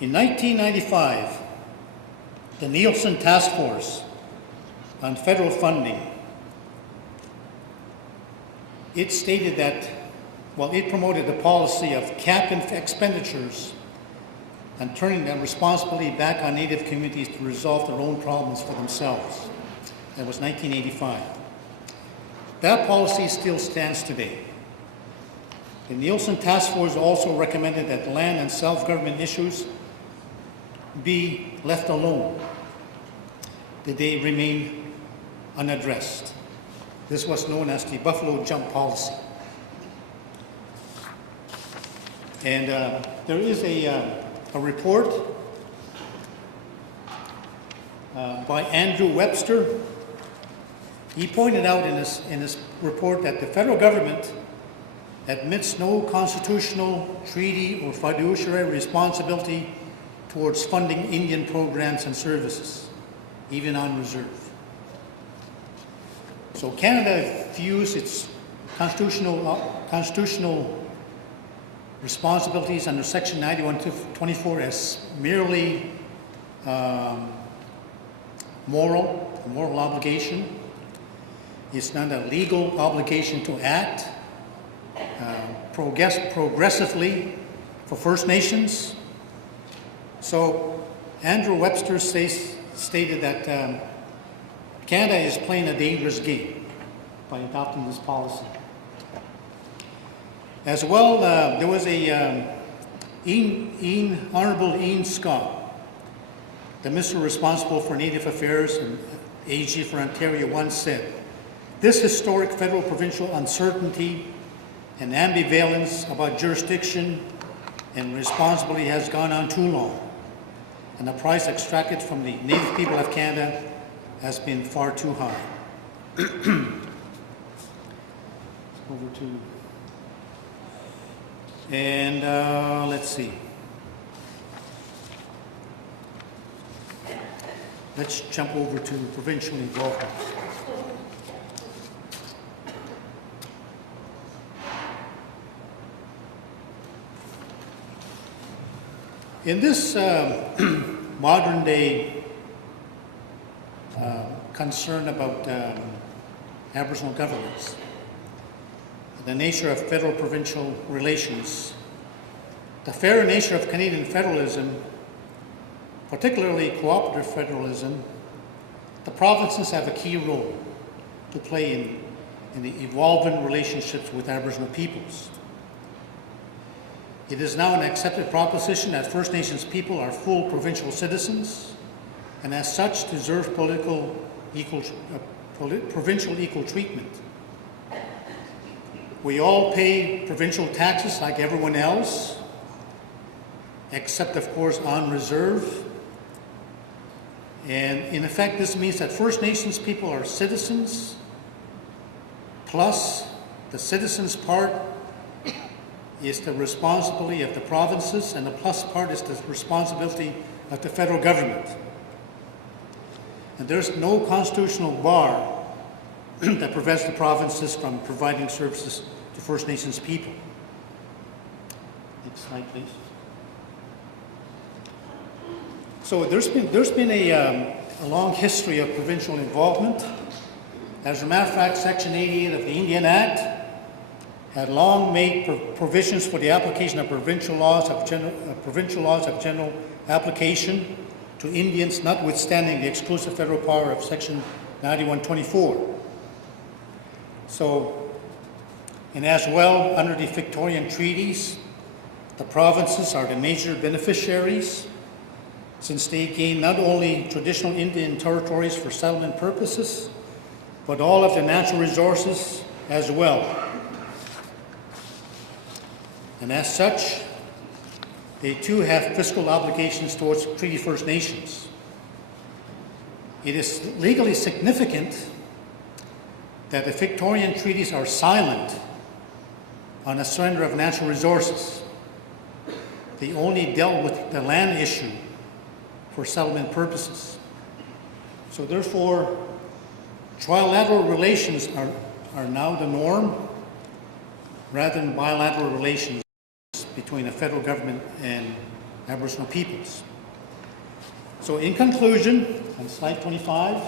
In 1995, the Nielsen Task Force on Federal Funding, it stated that, it promoted the policy of capping expenditures and turning that responsibility back on Native communities to resolve their own problems for themselves. That was 1985. That policy still stands today. The Nielsen Task Force also recommended that land and self-government issues be left alone, that they remain unaddressed. This was known as the Buffalo Jump Policy. And there is a report by Andrew Webster. He pointed out in his report that the federal government admits no constitutional, treaty, or fiduciary responsibility towards funding Indian programs and services, even on reserve. So Canada views its constitutional responsibilities under Section 9124 as merely moral obligation. It's not a legal obligation to act progressively for First Nations. So Andrew Webster stated that Canada is playing a dangerous game by adopting this policy. As well, there was Honorable Ian Scott, the Minister responsible for Native Affairs and AG for Ontario, once said, "This historic federal-provincial uncertainty and ambivalence about jurisdiction and responsibility has gone on too long, and the price extracted from the Native people of Canada has been far too high." Over to, and let's see. Let's jump over to provincial involvement. In this modern day concern about Aboriginal governments, the nature of federal-provincial relations, the fairer nature of Canadian federalism, particularly cooperative federalism, the provinces have a key role to play in the evolving relationships with Aboriginal peoples. It is now an accepted proposition that First Nations people are full provincial citizens and as such deserve provincial equal treatment. We all pay provincial taxes like everyone else, except of course on reserve. And in effect, this means that First Nations people are citizens, plus the citizens part is the responsibility of the provinces, and the plus part is the responsibility of the federal government. And there's no constitutional bar that prevents the provinces from providing services to First Nations people. Next slide, please. So there's been a long history of provincial involvement. As a matter of fact, Section 88 of the Indian Act had long made provisions for the application of provincial laws of general application to Indians, notwithstanding the exclusive federal power of Section 9124. So, and as well, under the Victorian treaties, the provinces are the major beneficiaries, since they gain not only traditional Indian territories for settlement purposes, but all of the natural resources as well. And as such, they too have fiscal obligations towards Treaty First Nations. It is legally significant that the Victorian treaties are silent on the surrender of natural resources. They only dealt with the land issue for settlement purposes. So therefore, trilateral relations are now the norm, rather than bilateral relations between the federal government and Aboriginal peoples. So in conclusion, on slide 25,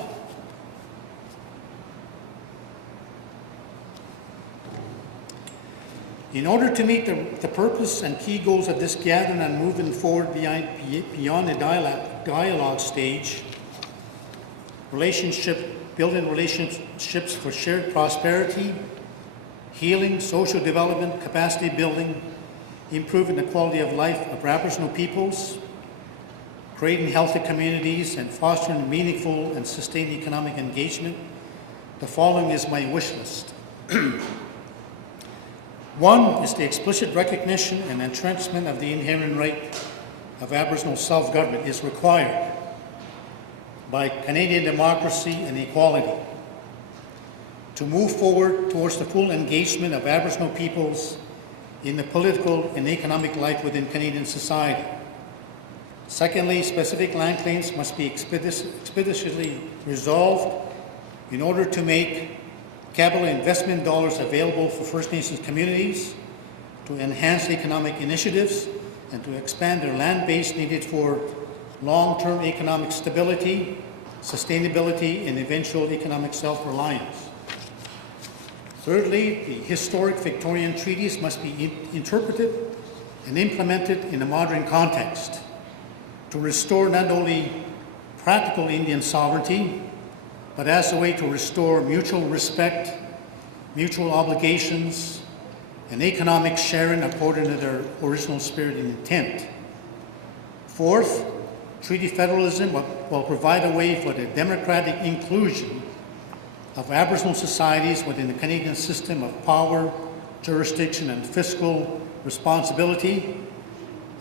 in order to meet the purpose and key goals of this gathering and moving forward beyond the dialogue stage, building relationships for shared prosperity, healing, social development, capacity building, improving the quality of life of Aboriginal peoples, creating healthy communities, and fostering meaningful and sustained economic engagement, the following is my wish list. One is the explicit recognition and entrenchment of the inherent right of Aboriginal self-government is required by Canadian democracy and equality to move forward towards the full engagement of Aboriginal peoples in the political and economic life within Canadian society. Secondly, specific land claims must be expeditiously resolved in order to make capital investment dollars available for First Nations communities to enhance economic initiatives and to expand their land base needed for long-term economic stability, sustainability, and eventual economic self-reliance. Thirdly, the historic Victorian treaties must be interpreted and implemented in a modern context to restore not only practical Indian sovereignty, but as a way to restore mutual respect, mutual obligations, and economic sharing according to their original spirit and intent. Fourth, treaty federalism will provide a way for the democratic inclusion of Aboriginal societies within the Canadian system of power, jurisdiction, and fiscal responsibility.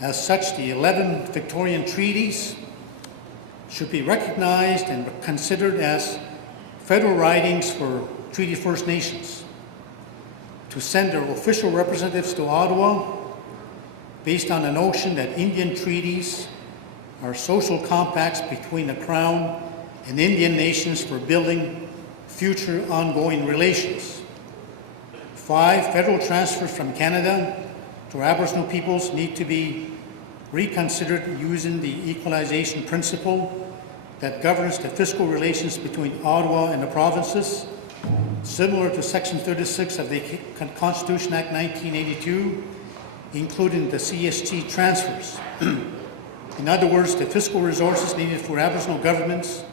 As such, the 11 Victorian treaties should be recognized and considered as federal writings for Treaty First Nations to send their official representatives to Ottawa based on the notion that Indian treaties are social compacts between the Crown and Indian nations for building future ongoing relations. 5, federal transfers from Canada to Aboriginal peoples need to be reconsidered using the equalization principle that governs the fiscal relations between Ottawa and the provinces, similar to Section 36 of the Constitution Act 1982, including the CST transfers. In other words, the fiscal resources needed for Aboriginal governments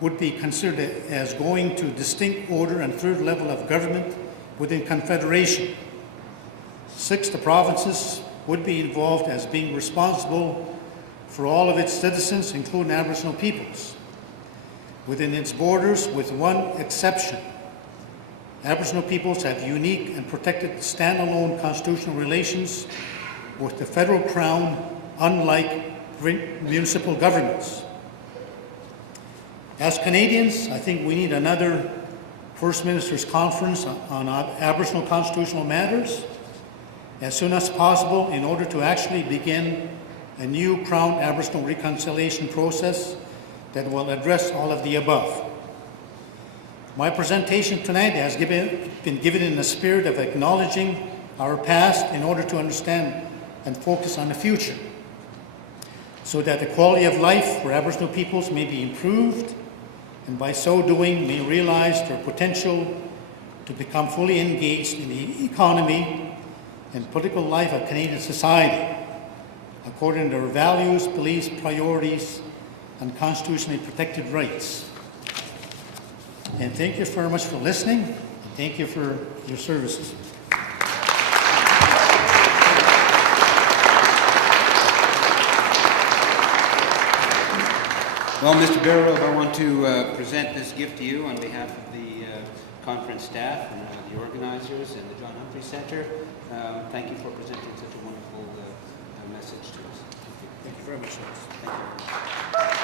would be considered as going to distinct order and third level of government within Confederation. 6, the provinces would be involved as being responsible for all of its citizens, including Aboriginal peoples, within its borders, with one exception. Aboriginal peoples have unique and protected standalone constitutional relations with the federal crown, unlike municipal governments. As Canadians, I think we need another First Ministers' Conference on Aboriginal constitutional matters as soon as possible in order to actually begin a new Crown Aboriginal reconciliation process that will address all of the above. My presentation tonight has been given in the spirit of acknowledging our past in order to understand and focus on the future, so that the quality of life for Aboriginal peoples may be improved, and by so doing may realize their potential to become fully engaged in the economy and political life of Canadian society, according to their values, beliefs, priorities, and constitutionally protected rights. And thank you very much for listening, and thank you for your services. Well, Mr. Robe, I want to present this gift to you on behalf of the conference staff and the organizers and the John Humphrey Center. Thank you for presenting such a wonderful message to us. Thank you very much. Thank you.